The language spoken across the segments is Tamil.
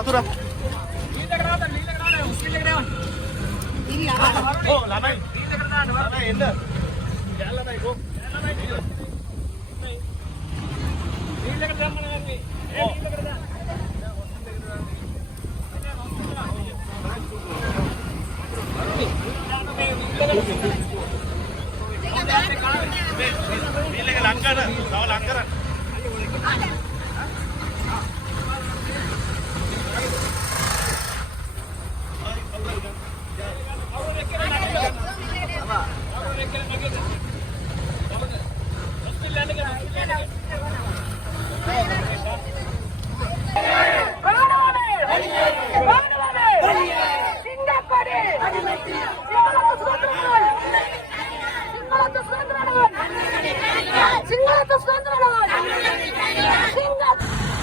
மதுரா.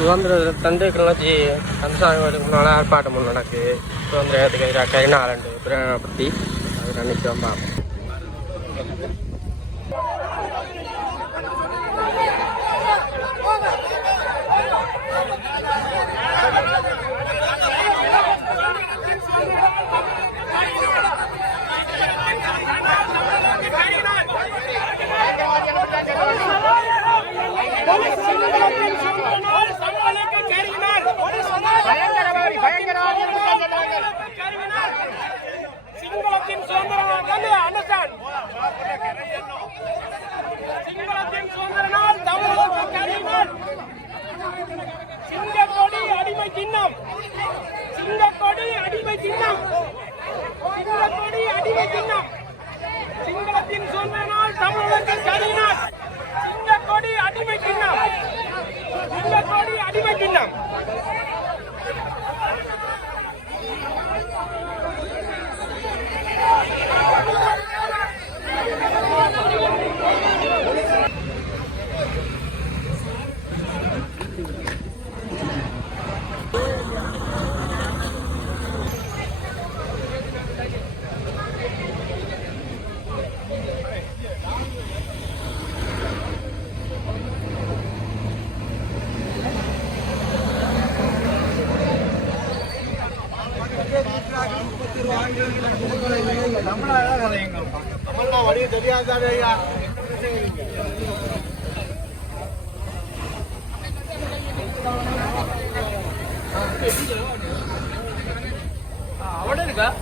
சுதந்திர தந்தை கிளர்ச்சி கந்தசாமி முன்னால் ஆர்ப்பாட்டம் ஒன்று நடக்கு சுதந்திரத்துக்கு எதிராக கைநாளண்டு பிரகடனப்படுத்தி அது நினைக்கிறோம் பார்ப்போம் やります! അവിടെ എടുക്കാം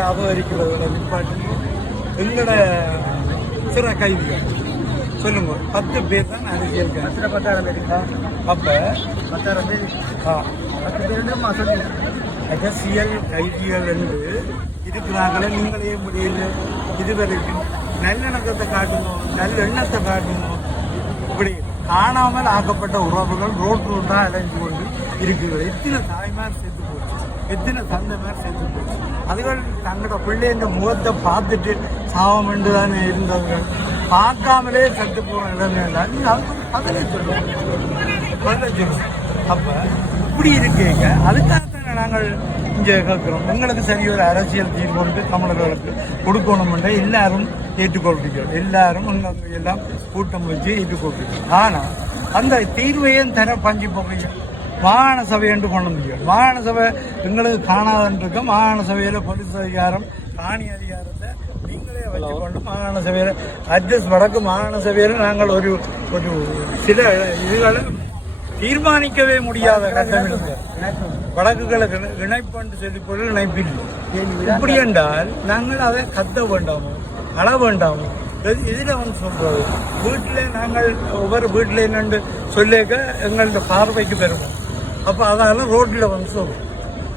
உங்களில் அபகரிக்கிறத நிப்பாட்டி எங்களோட சிற கைதிகள். சொல்லுங்க பத்து பேர் தான் அரசியல் பத்தில் பத்தாயிரம் பேருங்களா அப்போ பத்தாயிரம் பேர்? ஆ. பத்து பேருமா சொல்லுங்க. அரசியல் கைதிகள் என்று இருக்கிறாங்களே நீங்களே முடியல இதுவரைக்கும் நல்லிணக்கத்தை காட்டணும் நல்ல எண்ணத்தை காட்டணும் இப்படி காணாமல் ஆக்கப்பட்ட உறவுகள் ரோட் ரோட்டா அடைஞ்சு கொண்டு இருக்கிறது. எத்தனை தாய்மார் செத்து போச்சு எத்தனை தந்தைமார் போச்சு. அதுகள் தங்களோட பிள்ளைங்க முகத்தை பார்த்துட்டு சாவம் என்று தானே இருந்தவர்கள். பார்க்காமலே செத்து போன இடம் அதிலே சொல்லுவோம் பதிலே சொல்லுவோம் அப்போ இப்படி இருக்கீங்க. அதுக்காகத்தானே நாங்கள் இங்கே கேட்குறோம். எங்களுக்கு சரி ஒரு அரசியல் தீர்வு தமிழர்களுக்கு கொடுக்கணும்ன்ற எல்லாரும் ஏற்றுக்கொள்கிறோம் எல்லாரும் எல்லாம் கூட்டம் வச்சு ஏற்றுக்கொள்கிறோம் ஆனால் அந்த தீர்வையும் தர பஞ்சு போகைய மாகாண சபை என்று கொண்டு முடியும் மாகாண சபை எங்களுக்கு காணாதுன்னு இருக்க மாகாண சபையில் போலீஸ் அதிகாரம் காணி அதிகாரத்தை நீங்களே வச்சுக்கொண்டு மாகாண சபையில் அட்ஜஸ்ட் வடக்கு மாகாண சபையில் நாங்கள் ஒரு ஒரு சில இதுகளை தீர்மானிக்கவே முடியாத கட்டம் இருக்கு வடக்குகளுக்கு இணை- சொல்லி பொருள் இணைப்பில்லை இப்படி என்றால் நாங்கள் அதை கத்த வேண்டாமோ அள வேண்டாமோ? இதில் இதுல வந்து சொல்றது? வீட்டில் நாங்கள் ஒவ்வொரு வீட்டில் என்னென்று சொல்லிக்க எங்களோட பார்வைக்கு பெறுவோம். அப்போ அதெல்லாம் ரோட்டில் வந்து சொல்லுவோம்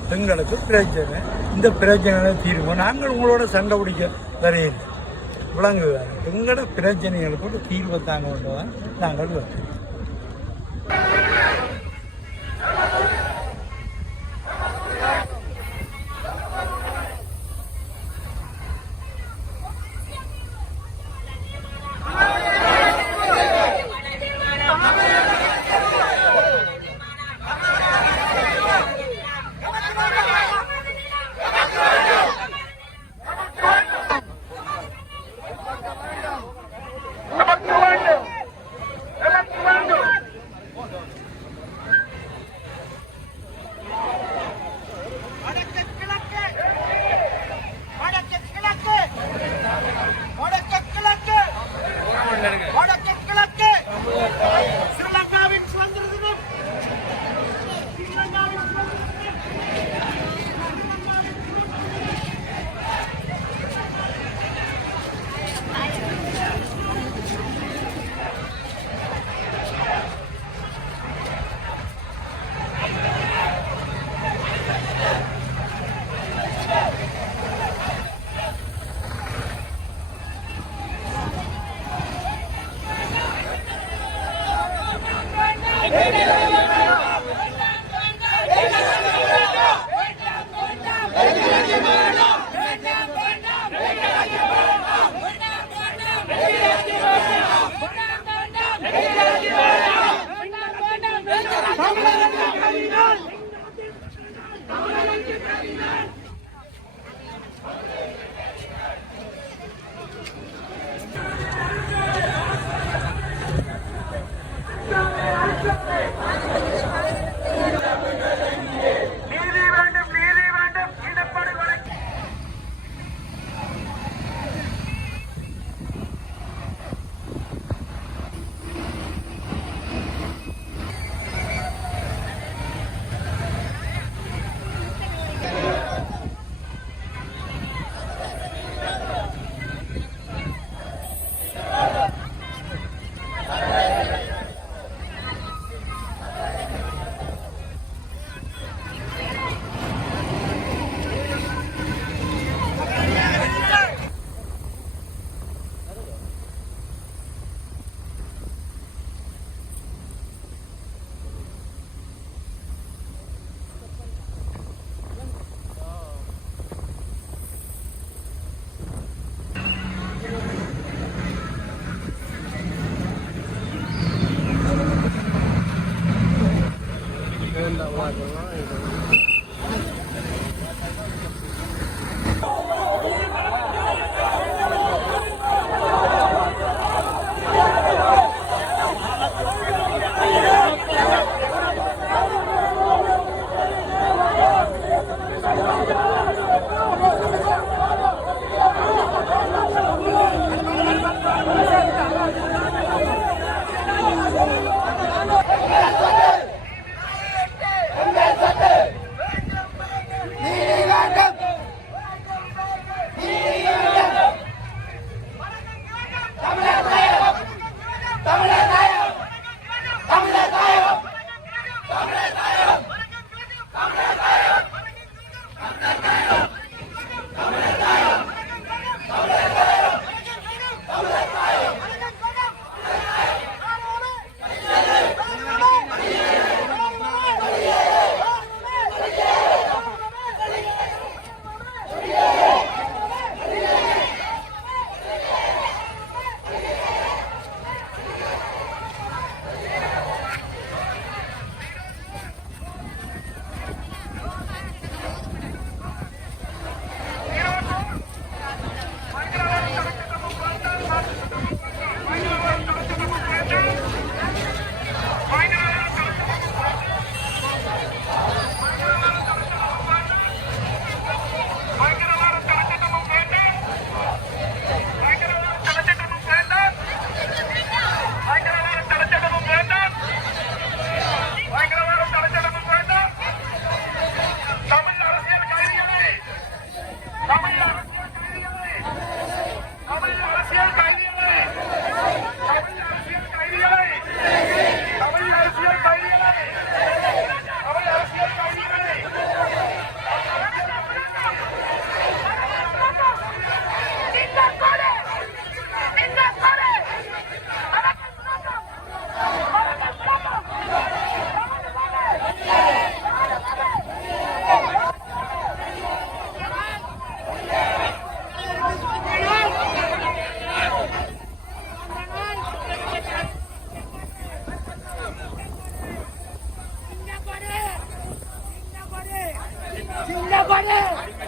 எங்களுக்கு பிரச்சனை. இந்த பிரச்சனை தீர்வு. நாங்கள் உங்களோட சண்டை பிடிக்க வரையில்லை விளங்குது எங்களோட பிரச்சனைகளுக்கு ஒரு தீர்வை தாங்க வேண்டுதான் நாங்கள் வரோம்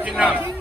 Vietnam.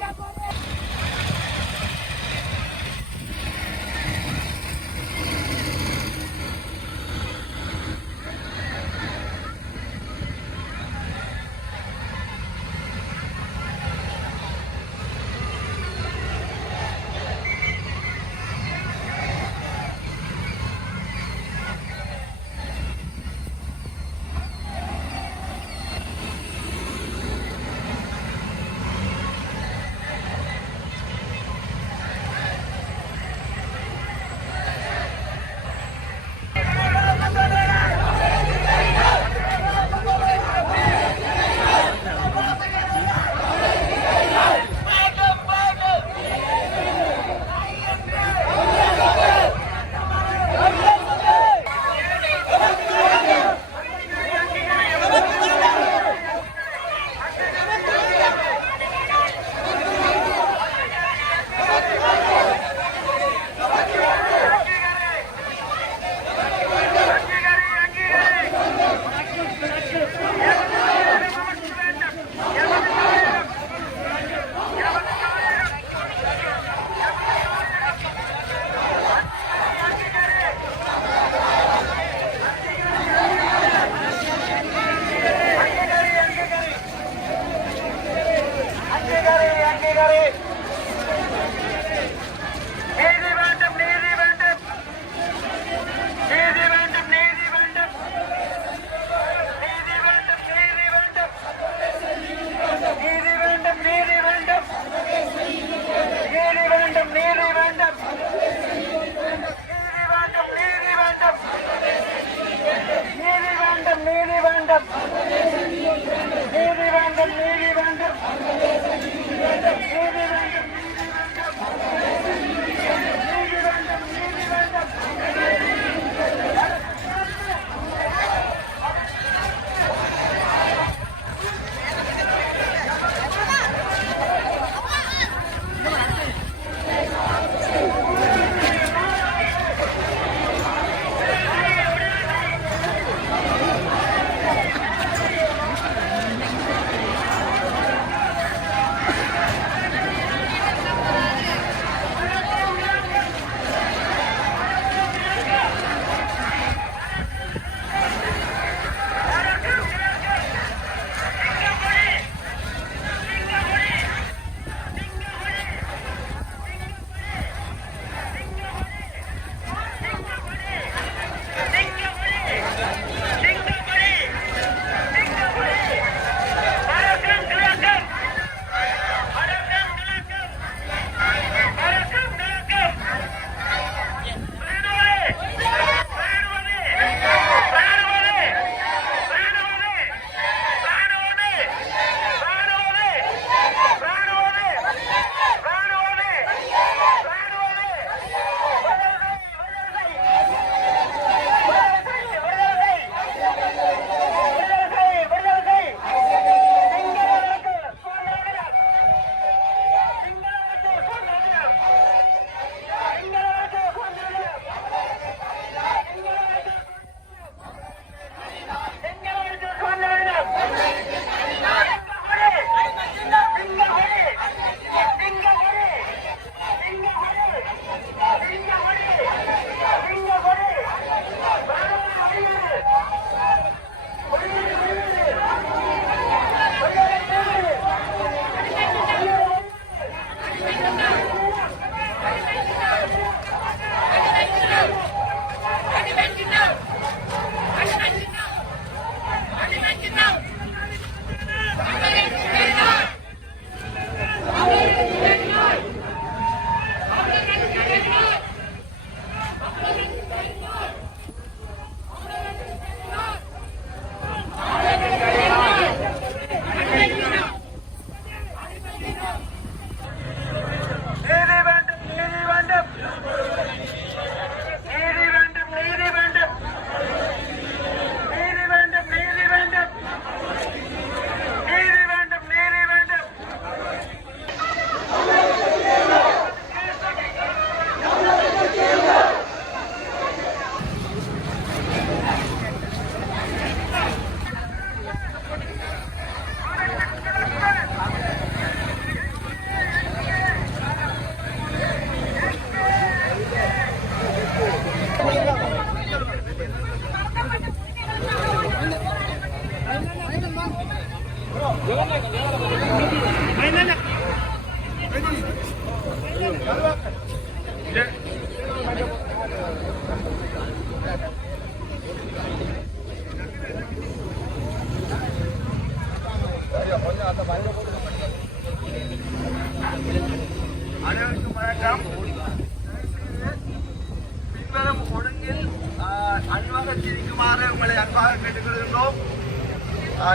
உங்களை அன்பாக கேட்டுக்கொள்கின்றோம்.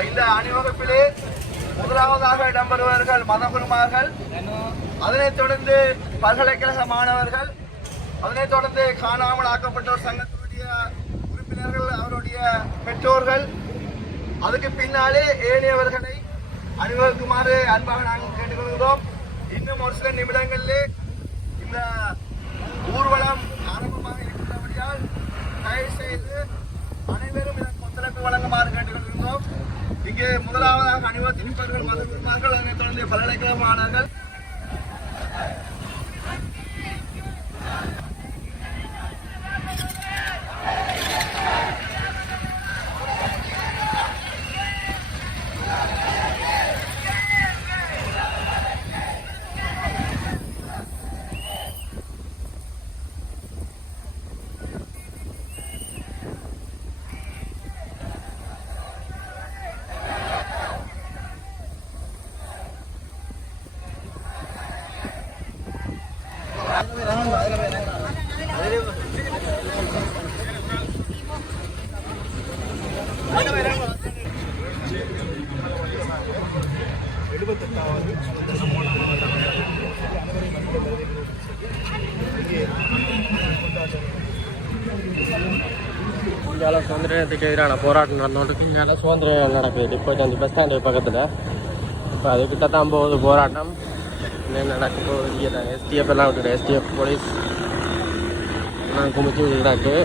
இந்த அணிவகுப்பிலே முதலாவதாக இடம்பெறுவர்கள் மதகுருமார்கள். அதனைத் தொடர்ந்து பல்கலைக்கழக மாணவர்கள். அதனைத் தொடர்ந்து காணாமல் ஆக்கப்பட்டோர் சங்கத்தினுடைய உறுப்பினர்கள் அவருடைய பெற்றோர்கள். அதுக்கு பின்னாலே ஏனையவர்களை அணிவகுக்குமாறு அன்பாக நாங்கள் கேட்டுக்கொள்கிறோம். இன்னும் ஒரு சில நிமிடங்களிலே இந்த ஊர்வலம் ஆரம்பமாக இருக்கிறபடியால் தயவு செய்து அனைவரும் இதற்கு ஒத்துழைப்பு வழங்குமாறு கேட்டுக்கொள்கின்றோம் இங்கே முதலாவதாக அனைவரும் நிற்பவர்கள் மதகுருமார்கள் அதனைத் தொடர்ந்து பல்கலைக்கழக மாணவர்கள் இந்தியாவில் சுதந்திரத்துக்கு எதிரான போராட்டம் நடந்துகிட்டு இந்தியாவில் சுதந்திரம் நடக்குது. இப்போ அஞ்சு பஸ் ஸ்டாண்டு பக்கத்தில். இப்போ அதுக்கிட்ட தான் போகுது போராட்டம். என்ன நடக்க போகுது எஸ்டிஎஃப் எல்லாம் விட்டுட்டு எஸ்டிஎஃப் போலீஸ். எல்லாம் குமிச்சு விட்டுறாக்கு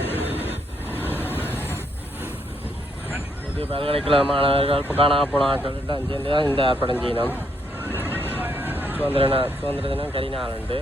பல்கலைக்கழக மாணவர்கள் இப்போ போன ஆட்கள் சேர்ந்து தான் இந்த ஏற்பாடம் செய்யணும் சுதந்திர சுதந்திர தினம் கரிநாள் உண்டு